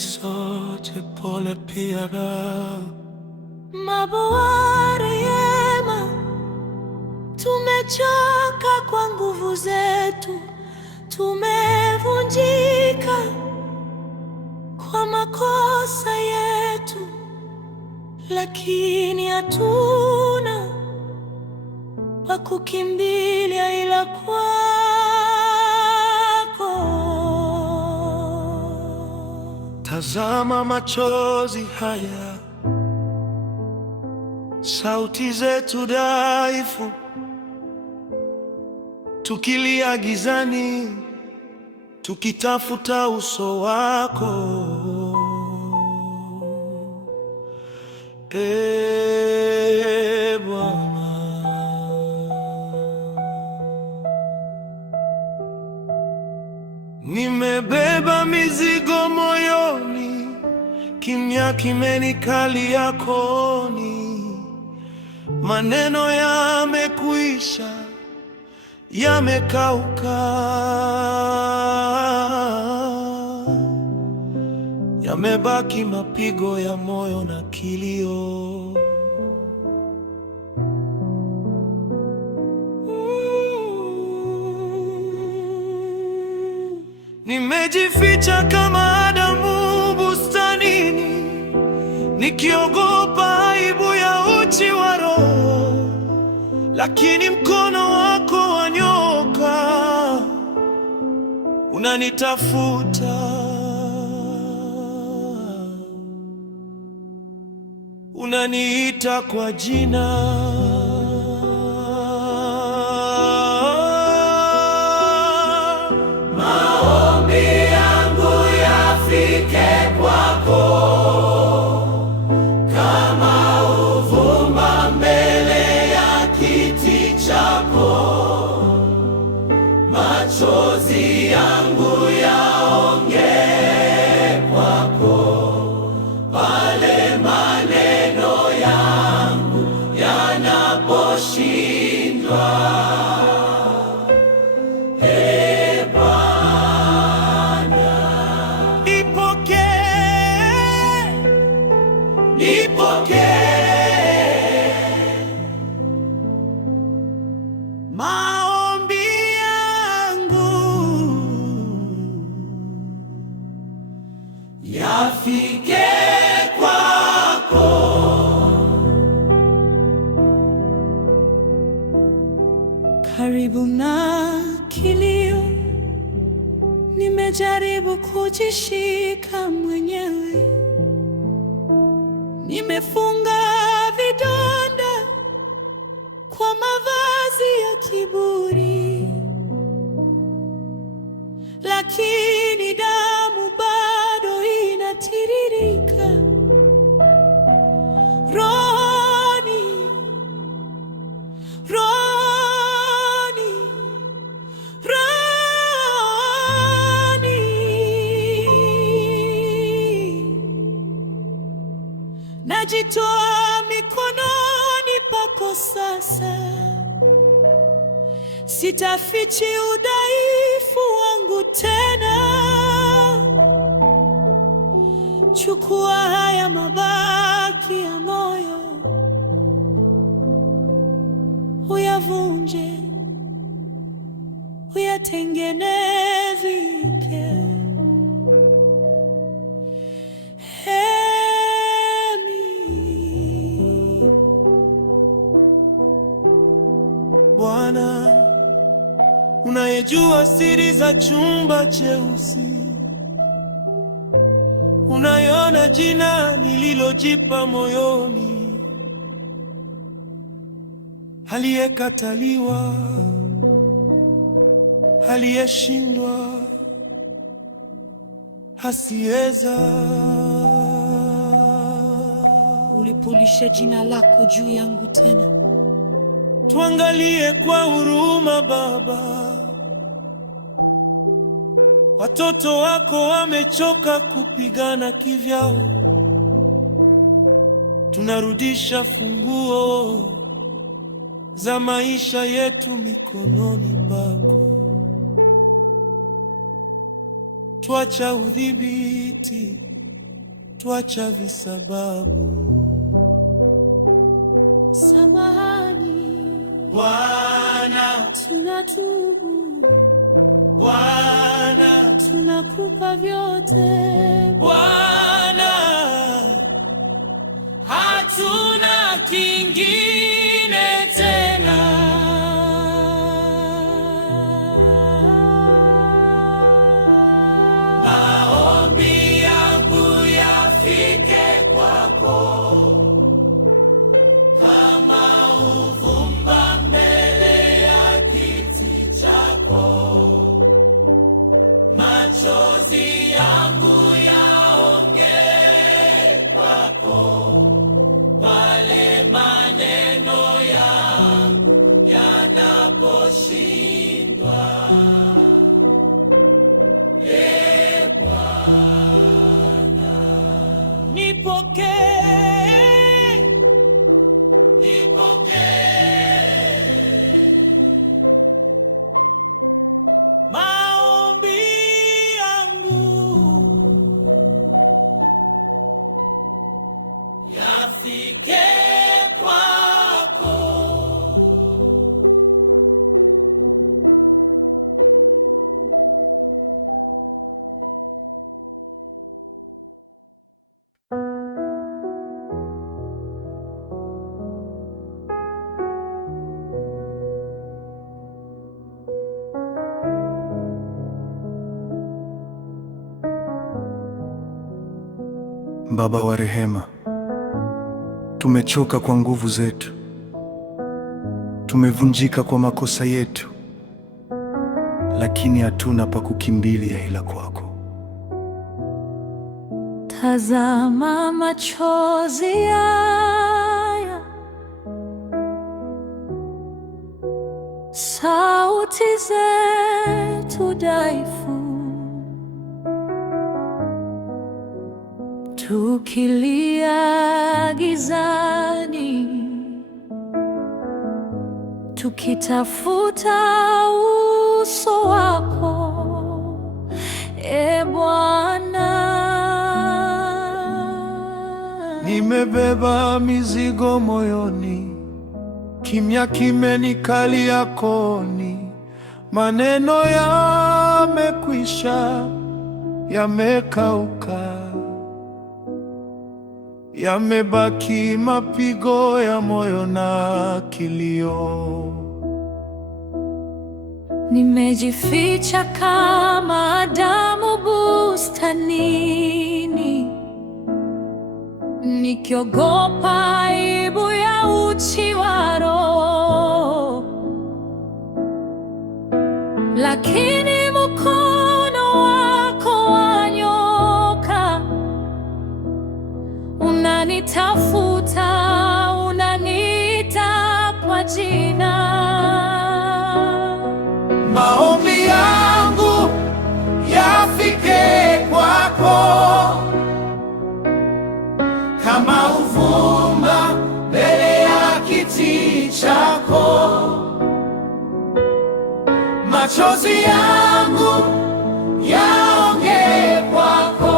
sote pole piara. Maboa rehema, tumechoka kwa nguvu zetu, tumevunjika kwa makosa yetu, lakini hatuna pa kukimbilia ila kwako. Tazama machozi haya, sauti zetu dhaifu, tukilia gizani, tukitafuta uso wako. Bwana, nimebeba mizigo moyoni, kimya kimenikalia koni. Maneno yamekwisha, yamekauka, yamebaki mapigo ya moyo na kilio. Nimejificha kama Adamu bustanini, nikiogopa aibu ya uchi wa roho, lakini mkono wako wa nyoka unanitafuta, unaniita kwa jina. Maombi yangu yafike kwako kama uvumba mbele ya kiti chako. Machozi yangu yaongee kwako pale maneno yangu yanaposhindwa. Maombi yangu yafike kwako. Karibu na kilio, nimejaribu kujishika mwenyewe, nimefunga vidonda kwa mavazi ya kiburi, lakini damu bado inatiririka rohoni, rohoni, rohoni. Najitoa mikononi pako sasa, sitafichi udhaifu wangu tena. Chukua haya mabaki ya moyo, uyavunje, uyatengeneze vipya. Bwana, unayejua siri za chumba cheusi, unaiona jina nililojipa moyoni, aliyekataliwa, aliyeshindwa, asiweza. Ulipulisha jina lako juu yangu tena. Tuangalie kwa huruma Baba, watoto wako wamechoka kupigana kivyao. Tunarudisha funguo za maisha yetu mikononi pako. Twacha udhibiti twacha visababu. Samahani Bwana, tunatubu Bwana, tunakupa vyote Bwana, hatuna kingine tena. Maombi yangu yafike kwako kama uvumba mbele ya kiti chako. Machozi yangu yaongee kwako pale maneno yangu yanaposhindwa. Bwana, nipokee, maombi yangu yafike kwako. Baba wa rehema, tumechoka kwa nguvu zetu, tumevunjika kwa makosa yetu, lakini hatuna pa kukimbilia ila kwako. Tazama machozi haya, sauti zetu dhaifu, tukilia gizani, tukitafuta uso wako, e Bwana. Nimebeba mizigo moyoni, kimya kimenikalia koni. Maneno yamekwisha, yamekauka, yamebaki mapigo ya moyo na kilio. Nimejificha kama Adamu bustanini, nikiogopa aibu ya uchi wa roho, lakini mkono wako wa nyoka unanitafuta, unaniita kwa jina. Maombi yangu yafike kwako kama uvumba mbele ya kiti chako. Machozi yangu yaongee kwako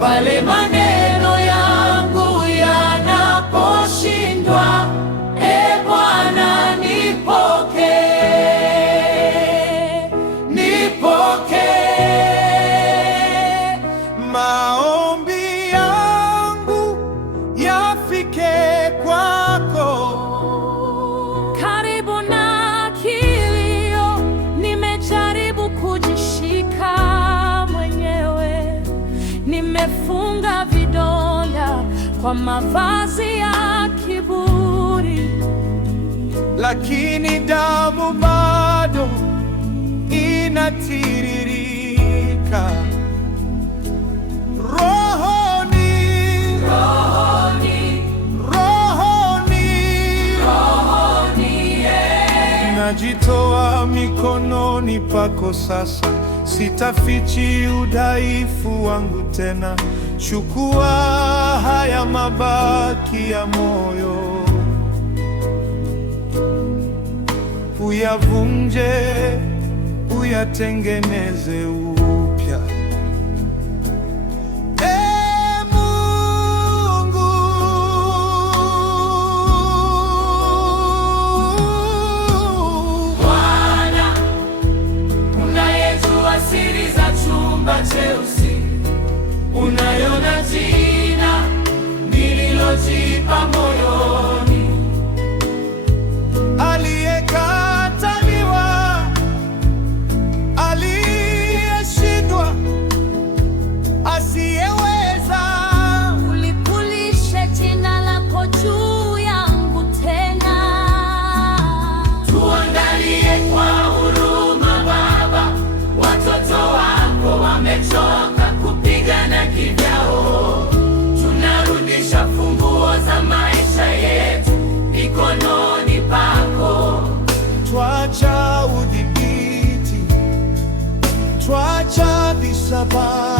pale maneno yangu yanaposhindwa. E Bwana, nipokee, nipokee. Maombi yangu yafike kwako. Karibu na kilio, nimejaribu kujishika mwenyewe, nimefunga vidonda kwa mavazi ya kiburi, lakini damu bado inatiririka rohoni, rohoni, rohoni, rohoni, najitoa mikononi pako sasa, sitafichi udhaifu wangu tena. Chukua haya mabaki ya moyo, uyavunje, uyatengeneze upya. msalaba.